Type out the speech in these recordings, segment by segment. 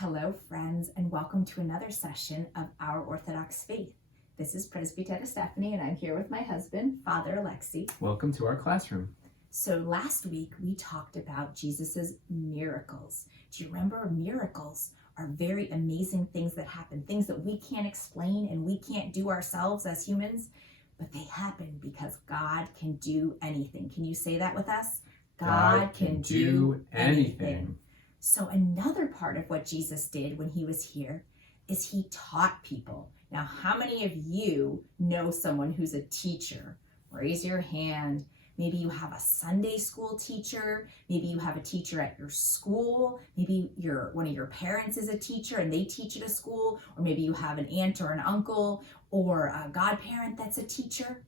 Hello, friends, and welcome to another session of Our Orthodox Faith. This is Presbytera Stephanie, and I'm here with my husband, Father Alexey. Welcome to our classroom. So last week, we talked about Jesus's miracles. Do you remember miracles are very amazing things that happen, things that we can't explain and we can't do ourselves as humans, but they happen because God can do anything. Can you say that with us? God can do anything. So another part of what Jesus did when he was here is he taught people. Now, how many of you know someone who's a teacher? Raise your hand. Maybe you have a Sunday school teacher. Maybe you have a teacher at your school. Maybe one of your parents is a teacher and they teach at a school. Or maybe you have an aunt or an uncle or a godparent that's a teacher.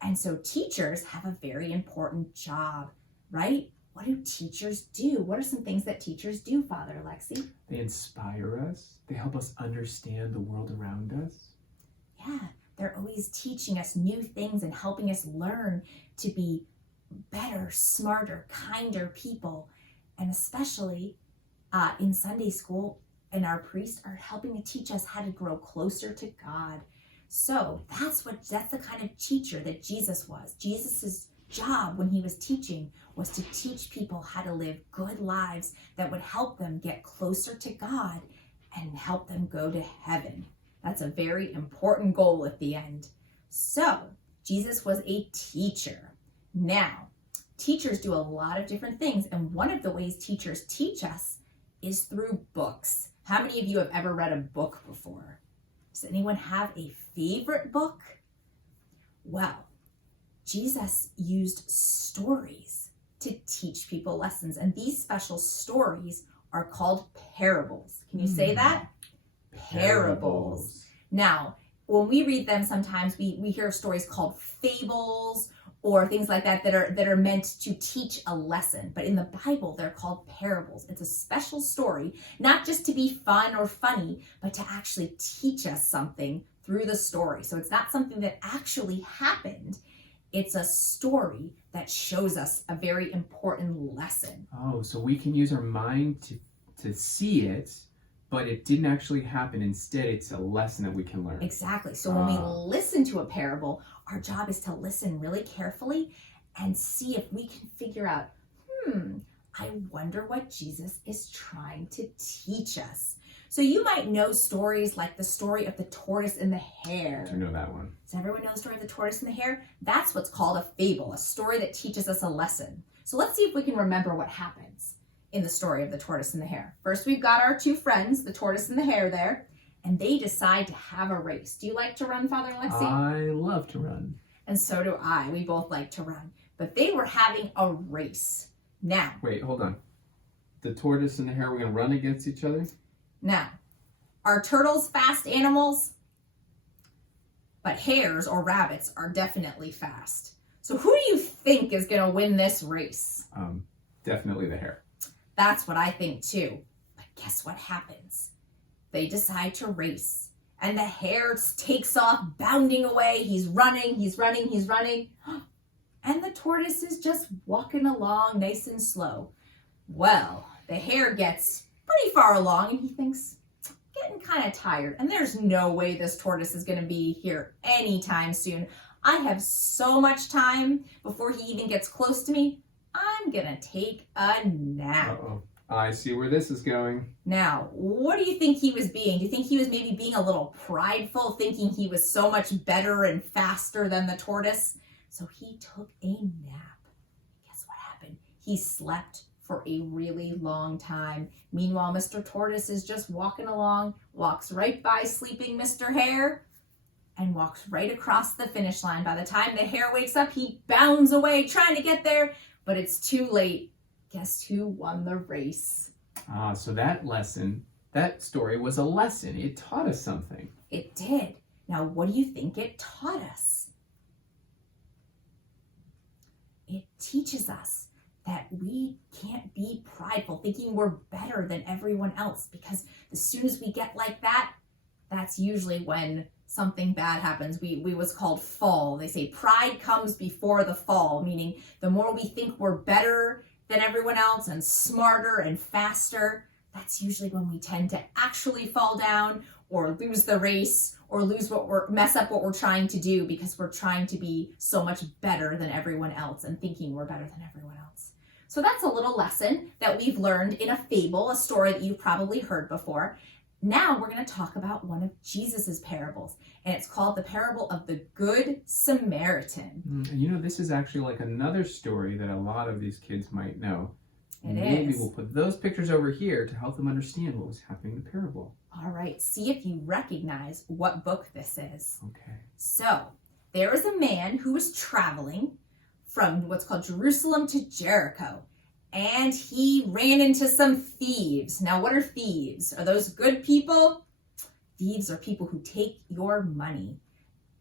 And so teachers have a very important job, right? What do teachers do? What are some things that teachers do, Father Alexey? They inspire us. They help us understand the world around us. Yeah, they're always teaching us new things and helping us learn to be better, smarter, kinder people. And especially in Sunday school, and our priests are helping to teach us how to grow closer to God. So that's the kind of teacher that Jesus was. Jesus's job when he was teaching was to teach people how to live good lives that would help them get closer to God and help them go to heaven. That's a very important goal at the end. So Jesus was a teacher. Now, teachers do a lot of different things, and one of the ways teachers teach us is through books. How many of you have ever read a book before? Does anyone have a favorite book? Well, Jesus used stories to teach people lessons, and these special stories are called parables. Can you say that? Parables. Now, when we read them, sometimes we hear stories called fables or things like that that are meant to teach a lesson. But in the Bible, they're called parables. It's a special story, not just to be fun or funny, but to actually teach us something through the story. So it's not something that actually happened. It's a story that shows us a very important lesson. Oh, so we can use our mind to see it, but it didn't actually happen. Instead, it's a lesson that we can learn. Exactly. So when we listen to a parable, our job is to listen really carefully and see if we can figure out, I wonder what Jesus is trying to teach us. So you might know stories like the story of the tortoise and the hare. I know that one. Does everyone know the story of the tortoise and the hare? That's what's called a fable, a story that teaches us a lesson. So let's see if we can remember what happens in the story of the tortoise and the hare. First, we've got our two friends, the tortoise and the hare there, and they decide to have a race. Do you like to run, Father Alexey? I love to run. And so do I. We both like to run. But they were having a race. Now. Wait, hold on. The tortoise and the hare, we're going to run against each other? Now, are turtles fast animals? But hares or rabbits are definitely fast. So who do you think is going to win this race? Definitely the hare. That's what I think too. But guess what happens? They decide to race. And the hare takes off, bounding away. He's running. And the tortoise is just walking along nice and slow. Well, the hare gets pretty far along and he thinks, getting kind of tired. And there's no way this tortoise is going to be here anytime soon. I have so much time before he even gets close to me. I'm going to take a nap. Uh-oh. I see where this is going. Now, what do you think he was being? Do you think he was maybe being a little prideful, thinking he was so much better and faster than the tortoise? So he took a nap. Guess what happened? He slept for a really long time. Meanwhile, Mr. Tortoise is just walking along, walks right by sleeping Mr. Hare, and walks right across the finish line. By the time the hare wakes up, he bounds away trying to get there, but it's too late. Guess who won the race? So that story was a lesson. It taught us something. It did. Now, what do you think it taught us? It teaches us that we can't be prideful, thinking we're better than everyone else, because as soon as we get like that, that's usually when something bad happens. We was called fall. They say pride comes before the fall, meaning the more we think we're better than everyone else and smarter and faster, that's usually when we tend to actually fall down or lose the race or mess up what we're trying to do because we're trying to be so much better than everyone else and thinking we're better than everyone else. So that's a little lesson that we've learned in a fable, a story that you've probably heard before. Now we're going to talk about one of Jesus's parables, and it's called the parable of the Good Samaritan. This is actually like another story that a lot of these kids might know. Maybe we'll put those pictures over here to help them understand what was happening in the parable. All right, see if you recognize what book this is. Okay. So, there was a man who was traveling from what's called Jerusalem to Jericho, and he ran into some thieves. Now, what are thieves? Are those good people? Thieves are people who take your money.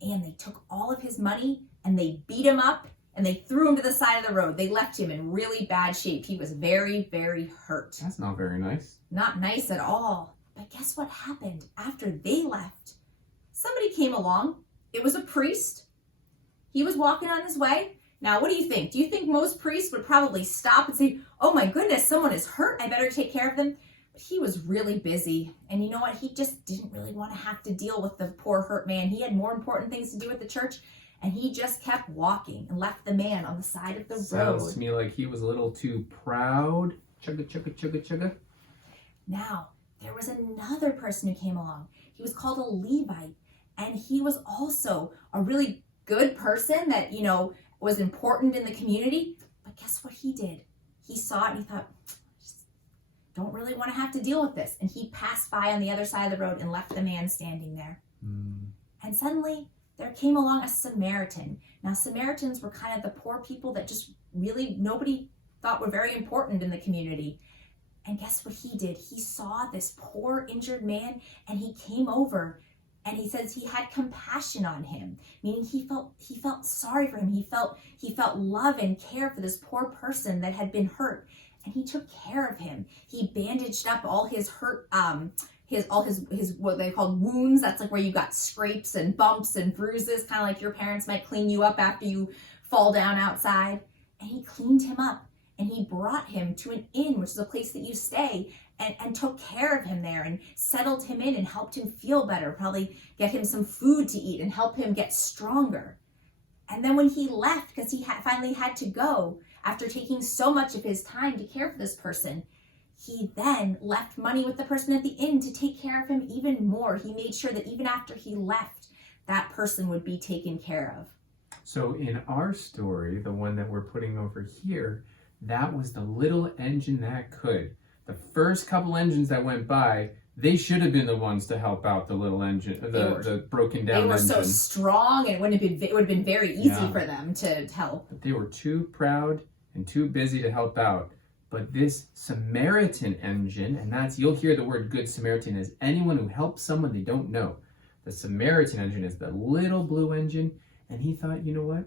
And they took all of his money, and they beat him up, and they threw him to the side of the road. They left him in really bad shape. He was very, very hurt. That's not very nice. Not nice at all. But guess what happened after they left? Somebody came along. It was a priest. He was walking on his way. Now, what do you think? Do you think most priests would probably stop and say, oh my goodness, someone is hurt. I better take care of them. But he was really busy. And you know what? He just didn't really want to have to deal with the poor hurt man. He had more important things to do at the church. And he just kept walking and left the man on the side of the road. Sounds to me like he was a little too proud. Chugga, chugga, chugga, chugga. Now, there was another person who came along. He was called a Levite. And he was also a really good person that, was important in the community. But guess what he did? He saw it and he thought, don't really want to have to deal with this. And he passed by on the other side of the road and left the man standing there. And suddenly, there came along a Samaritan. Now, Samaritans were kind of the poor people that just really nobody thought were very important in the community. And guess what he did? He saw this poor injured man and he came over and he says he had compassion on him, meaning he felt sorry for him. He felt love and care for this poor person that had been hurt, and he took care of him. He bandaged up all his hurt his what they called wounds. That's like where you got scrapes and bumps and bruises, kind of like your parents might clean you up after you fall down outside. And he cleaned him up and he brought him to an inn, which is a place that you stay, and took care of him there and settled him in and helped him feel better, probably get him some food to eat and help him get stronger. And then when he left, because he finally had to go after taking so much of his time to care for this person, he then left money with the person at the inn to take care of him even more. He made sure that even after he left, that person would be taken care of. So in our story, the one that we're putting over here, that was the little engine that could. The first couple engines that went by, they should have been the ones to help out the little engine, the broken down engine. They were so strong, and it would have been very easy for them to help. But they were too proud and too busy to help out. But this Samaritan engine, and you'll hear the word Good Samaritan as anyone who helps someone they don't know. The Samaritan engine is the little blue engine, and he thought, you know what?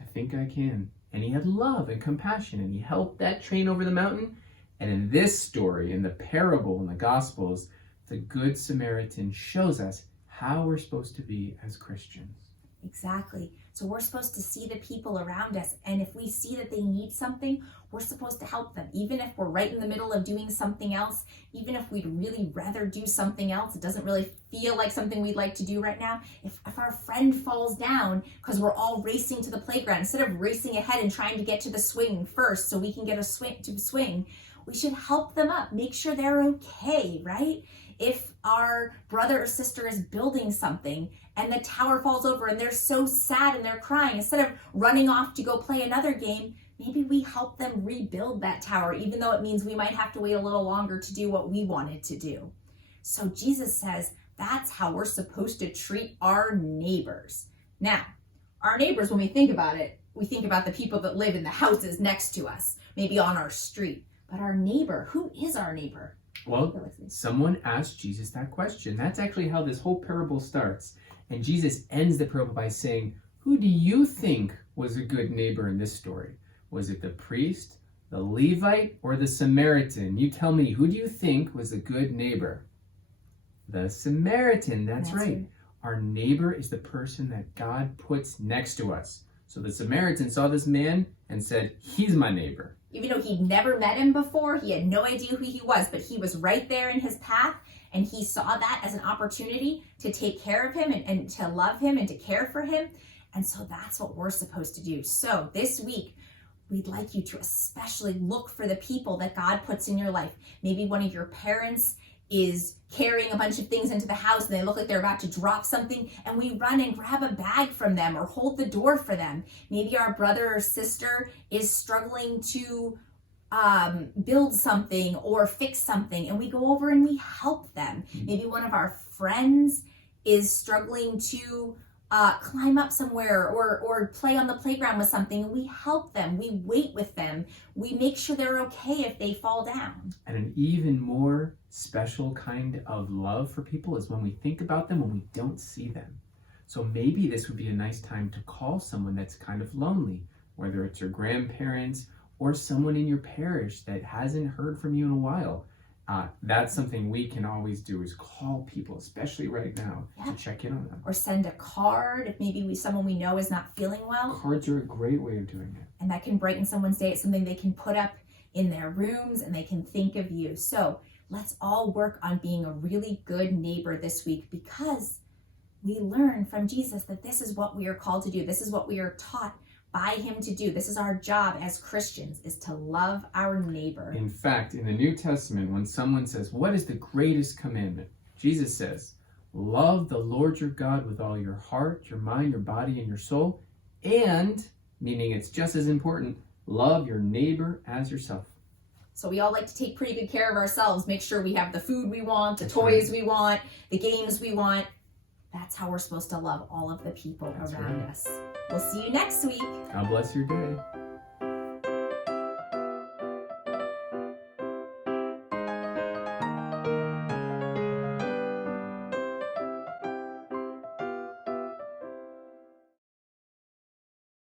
I think I can. And he had love and compassion, and he helped that train over the mountain. And in this story, in the parable in the Gospels, the Good Samaritan shows us how we're supposed to be as Christians. Exactly. So we're supposed to see the people around us, and if we see that they need something, we're supposed to help them. Even if we're right in the middle of doing something else, even if we'd really rather do something else, it doesn't really feel like something we'd like to do right now. If our friend falls down because we're all racing to the playground, instead of racing ahead and trying to get to the swing first so we can get to swing, we should help them up, make sure they're okay, right? If our brother or sister is building something and the tower falls over and they're so sad and they're crying, instead of running off to go play another game, maybe we help them rebuild that tower, even though it means we might have to wait a little longer to do what we wanted to do. So Jesus says that's how we're supposed to treat our neighbors. Now, our neighbors, when we think about it, we think about the people that live in the houses next to us, maybe on our street. But our neighbor, who is our neighbor? Well, someone asked Jesus that question. That's actually how this whole parable starts. And Jesus ends the parable by saying, who do you think was a good neighbor in this story? Was it the priest, the Levite, or the Samaritan? You tell me, who do you think was a good neighbor? The Samaritan, that's right. Our neighbor is the person that God puts next to us. So the Samaritan saw this man and said, he's my neighbor. Even though he'd never met him before, he had no idea who he was, but he was right there in his path, and he saw that as an opportunity to take care of him and to love him and to care for him. And so that's what we're supposed to do. So this week, we'd like you to especially look for the people that God puts in your life. Maybe one of your parents is carrying a bunch of things into the house and they look like they're about to drop something, and we run and grab a bag from them or hold the door for them. Maybe our brother or sister is struggling to build something or fix something, and we go over and we help them. Maybe one of our friends is struggling to climb up somewhere or play on the playground with something, and we help them. We wait with them. We make sure they're okay if they fall down. And an even more special kind of love for people is when we think about them when we don't see them. So maybe this would be a nice time to call someone that's kind of lonely, whether it's your grandparents or someone in your parish that hasn't heard from you in a while. That's something we can always do, is call people, especially right now, to check in on them. Or send a card if maybe someone we know is not feeling well. Cards are a great way of doing it. And that can brighten someone's day. It's something they can put up in their rooms and they can think of you. So let's all work on being a really good neighbor this week, because we learn from Jesus that this is what we are called to do. This is what we are taught by him to do. This is our job as Christians, is to love our neighbor. In fact, in the New Testament, when someone says, what is the greatest commandment? Jesus says, love the Lord your God with all your heart, your mind, your body, and your soul. And, meaning it's just as important, love your neighbor as yourself. So we all like to take pretty good care of ourselves, make sure we have the food we want, the toys we want, the games we want. That's how we're supposed to love all of the people around us. We'll see you next week. God bless your day.